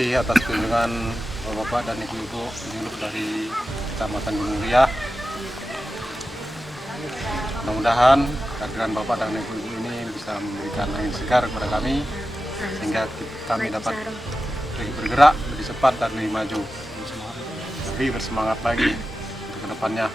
kasih atas kunjungan Bapak dan Ibu-ibu penyuluh dari Kecamatan Gunung Muria. Mudah-mudahan kehadiran Bapak dan Ibu-ibu ini bisa memberikan angin segar kepada kami sehingga kami dapat lebih bergerak, lebih cepat dan lebih maju. Lebih bersemangat lagi untuk kedepannya.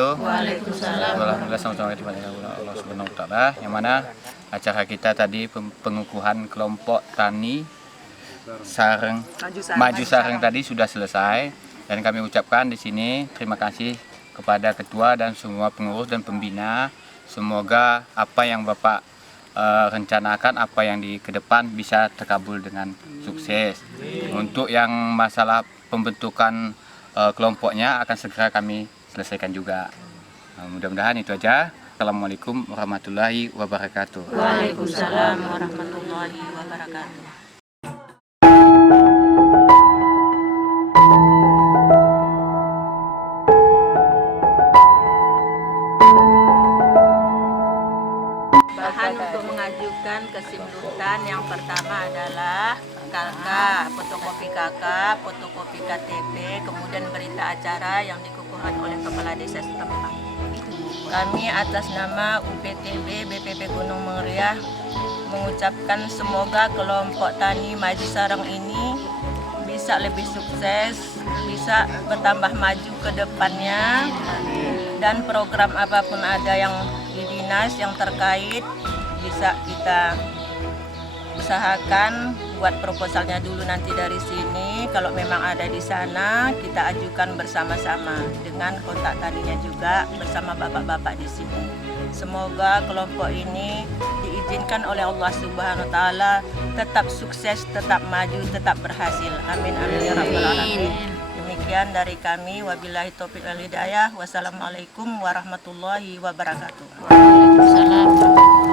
Waalaikumsalam. Alhamdulillah sama-sama dibantu Allah Subhanahu wa taala. Yang mana acara kita tadi pengukuhan kelompok tani sareng maju sareng tadi sudah selesai dan kami ucapkan di sini terima kasih kepada ketua dan semua pengurus dan pembina. Semoga apa yang Bapak rencanakan, apa yang di ke depan bisa terkabul dengan sukses. Untuk yang masalah pembentukan kelompoknya akan segera kami selesaikan juga. Mudah-mudahan itu aja. Assalamualaikum warahmatullahi wabarakatuh. Waalaikumsalam warahmatullahi wabarakatuh. Bahan untuk mengajukan kesimpulan yang pertama adalah fotokopi KK, fotokopi KTP, kemudian berita acara yang dikukuhkan oleh Kepala Desa setempat. Kami atas nama UPTB BPP Gunung Muria mengucapkan semoga kelompok tani Maju Sareng ini bisa lebih sukses, bisa bertambah maju ke depannya, dan program apapun ada yang di dinas yang terkait bisa kita usahakan buat proposalnya dulu nanti dari sini. Kalau memang ada di sana kita ajukan bersama-sama dengan kontak taninya juga bersama bapak-bapak di sini. Semoga kelompok ini diizinkan oleh Allah Subhanahu wa taala tetap sukses, tetap maju, tetap berhasil. Amin amin ya rabbal alamin. Demikian dari kami, wabillahi taufiq wal hidayah. Wassalamualaikum warahmatullahi wabarakatuh. Waalaikumsalam.